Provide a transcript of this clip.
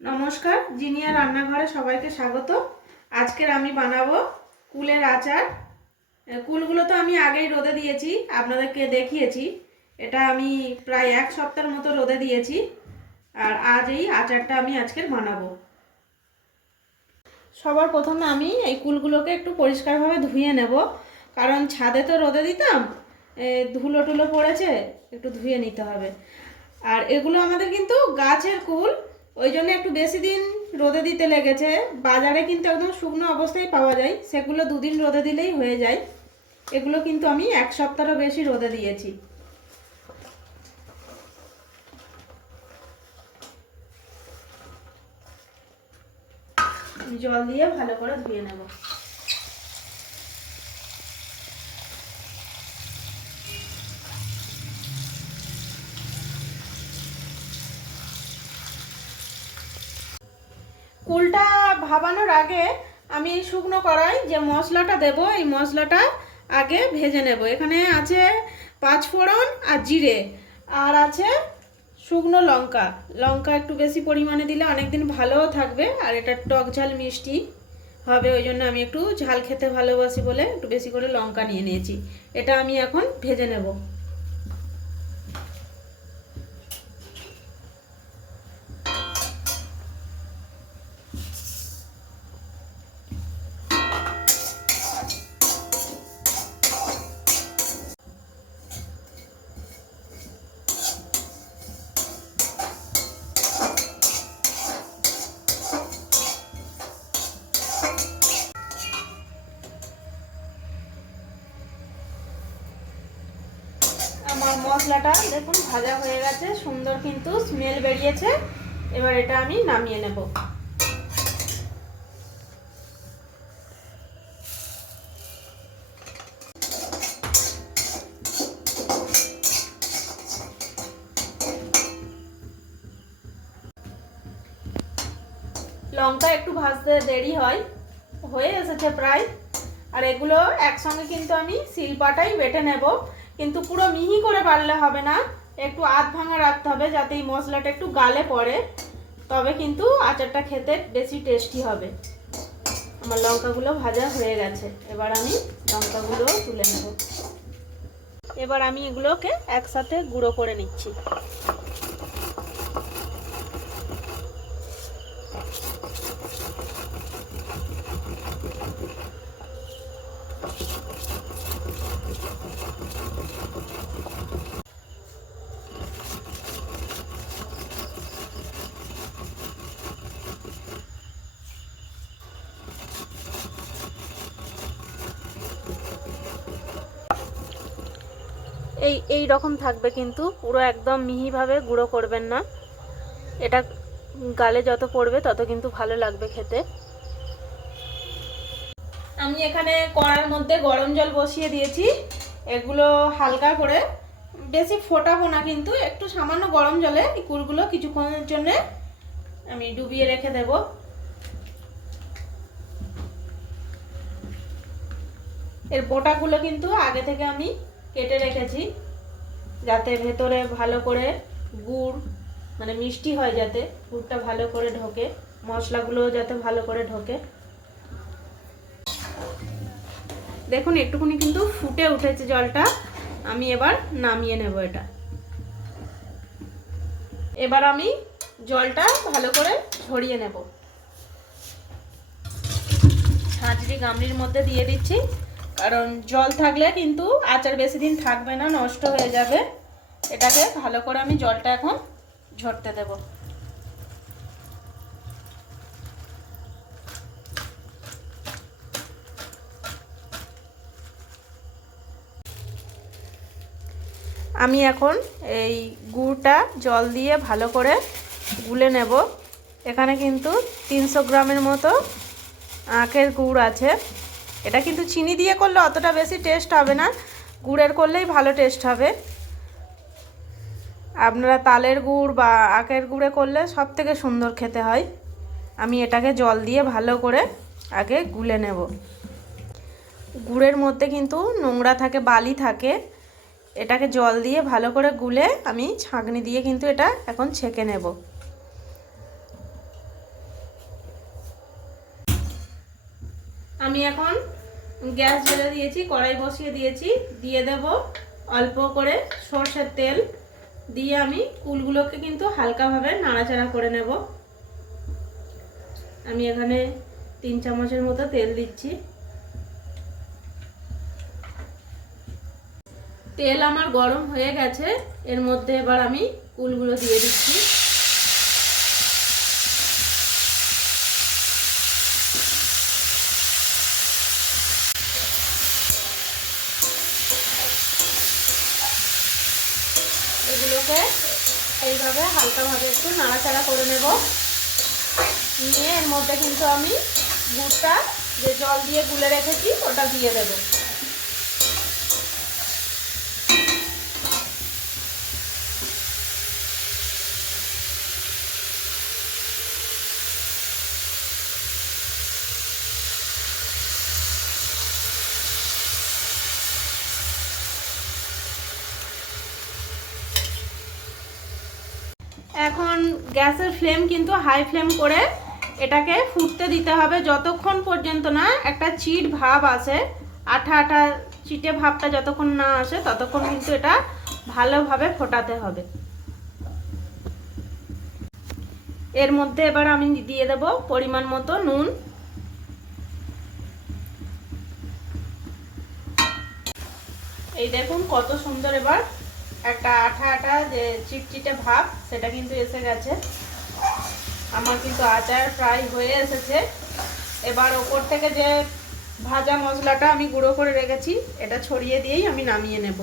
নমস্কার, জিনিয়া রান্নাঘরে সবাইকে স্বাগত। আজকের আমি বানাবো কুলের আচার। কুলগুলো তো আমি আগেই রোদে দিয়েছি, আপনাদেরকে দেখিয়েছি। এটা আমি প্রায় এক সপ্তাহের মতো রোদে দিয়েছি, আর আজ এই আচারটা আমি আজকের বানাবো। সবার প্রথমে আমি এই কুলগুলোকে একটু পরিষ্কারভাবে ধুয়ে নেব, কারণ ছাদে তো রোদে দিতাম, ধুলো টুলো পড়েছে, একটু ধুয়ে নিতে হবে। আর এগুলো আমাদের কিন্তু গাছের কুল, ওই জন্য একটু বেশি দিন রোদে দিতে লেগেছে। বাজারে কিন্তু একদম শুকনো অবস্থায় পাওয়া যায়, সেগুলো দুদিন রোদে দিলেই হয়ে যায়। এগুলো কিন্তু আমি এক সপ্তাহেরও বেশি রোদে দিয়েছি। জল দিয়ে ভালো করে ধুয়ে নেব। কুলটা ভাবানোর আগে আমি শুকনো কড়াই যে মশলাটা দেব, এই মশলাটা আগে ভেজে নেব। এখানে আছে 5 ফোড়ন আর জিরে, আর আছে শুকনো লঙ্কা। লঙ্কা একটু বেশি পরিমাণে দিলে অনেক দিন ভালোও থাকবে, আর এটা টক ঝাল মিষ্টি হবে, ওই জন্য আমি একটু ঝাল খেতে ভালোবাসি বলে একটু বেশি করে লঙ্কা নিয়ে নিয়েছি। এটা আমি এখন ভেজে নেব। আমার মশলাটা দেখুন ভাজা হয়ে গেছে, সুন্দর কিন্তু স্মেল বেরিয়েছে। এবার এটা আমি নামিয়ে নেব। লঙ্কা একটু ভাজতে দেরি হয়, হয়ে এসেছে প্রায়। আর এগুলো একসঙ্গে কিন্তু আমি শিলপাটাই বেটে নেব, কিন্তু পুরো মিহি করে বাটলে হবে না, একটু আধ ভাঙা রাখতে হবে যাতে এই মশলাটা একটু গালে পড়ে, তবে কিন্তু আচারটা খেতে বেশি টেস্টি হবে। আমার লঙ্কাগুলো ভাজা হয়ে গেছে, এবার আমি লঙ্কাগুলো তুলে নেব। এবার আমি এগুলোকে একসাথে গুঁড়ো করে নিচ্ছি। এই রকম থাকবে, কিন্তু পুরো একদম মিহিভাবে গুঁড়ো করবেন না, এটা গালে যত পড়বে তত কিন্তু ভালো লাগবে খেতে। আমি এখানে কড়ার মধ্যে গরম জল বসিয়ে দিয়েছি। এগুলো হালকা করে, বেশি ফোটাবো না, কিন্তু একটু সামান্য গরম জলে এই কুলগুলো কিছুক্ষণের জন্য আমি ডুবিয়ে রেখে দেব। এর বোটাগুলো কিন্তু আগে থেকে আমি কেটে রেখেছি, যাতে ভেতরে ভালো করে গুড় মানে মিষ্টি হয়, যাতে গুড়টা ভালো করে ঢোকে, মশলাগুলো যাতে ভালো করে ঢোকে। দেখুন একটুখানি কিন্তু ফুটে উঠেছে জলটা, আমি এবার নামিয়ে নেব এটা। এবার আমি জলটা ভালো করে ঝরিয়ে নেব, ছাঁচড়ি গামলির মধ্যে দিয়ে দিচ্ছি, কারণ জল থাকলে কিন্তু আচার বেশি দিন থাকবে না, নষ্ট হয়ে যাবে। এটাকে ভালো করে আমি জলটা এখন ঝরতে দেব। আমি এখন এই গুড়টা জল দিয়ে ভালো করে গুলে নেব। এখানে কিন্তু 300 গ্রামের মতো আখের গুড় আছে। এটা কিন্তু চিনি দিয়ে করলে অতটা বেশি টেস্ট হবে না, গুড়ের করলেই ভালো টেস্ট হবে। আপনারা তালের গুড় বা আখের গুড়ে করলে সব থেকে সুন্দর খেতে হয়। আমি এটাকে জল দিয়ে ভালো করে আগে গুলে নেব। গুড়ের মধ্যে কিন্তু নোংরা থাকে, বালি থাকে, এটাকে জল দিয়ে ভালো করে গুলে আমি ছাঁকনি দিয়ে কিন্তু এটা এখন ছেঁকে নেব। আমি এখন গ্যাস জ্বেলে দিয়েছি, কড়াই বসিয়ে দিয়েছি। দিয়ে দেব অল্প করে সরষের তেল। দিয়ে আমি কুলগুলোকে কিন্তু হালকাভাবে নাড়াচাড়া করে নেব। আমি এখানে 3 চামচের মতো তেল দিচ্ছি। তেল আমার গরম হয়ে গেছে, এর মধ্যে এবার আমি কুলগুলো দিয়ে দিচ্ছি। এগুলোকে এইভাবে হালকাভাবে একটু নাড়াচাড়া করে নেব। নিয়ে এর মধ্যে কিন্তু আমি গুড়টা যে জল দিয়ে গুলে রেখেছি ওটা দিয়ে দেব। এখন গ্যাসের ফ্লেম কিন্তু হাই ফ্লেম করে এটাকে ফুটতে দিতে হবে, যতক্ষণ পর্যন্ত না একটা চিট ভাব আসে। আঠা আঠা চিটে ভাবটা যতক্ষণ না আসে ততক্ষণ কিন্তু এটা ভালোভাবে ফোটাতে হবে। এর মধ্যে এবার আমি দিয়ে দেব পরিমাণ মতো নুন। এই দেখুন কত সুন্দর এবার একটা আঠা আঠা যে চিটচিটে ভাব সেটা কিন্তু এসে গেছে। আমার কিন্তু আচার প্রায় হয়ে এসেছে। এবার ওপর থেকে যে ভাজা মশলাটা আমি গুঁড়ো করে রেখেছি এটা ছড়িয়ে দিয়েই আমি নামিয়ে নেব।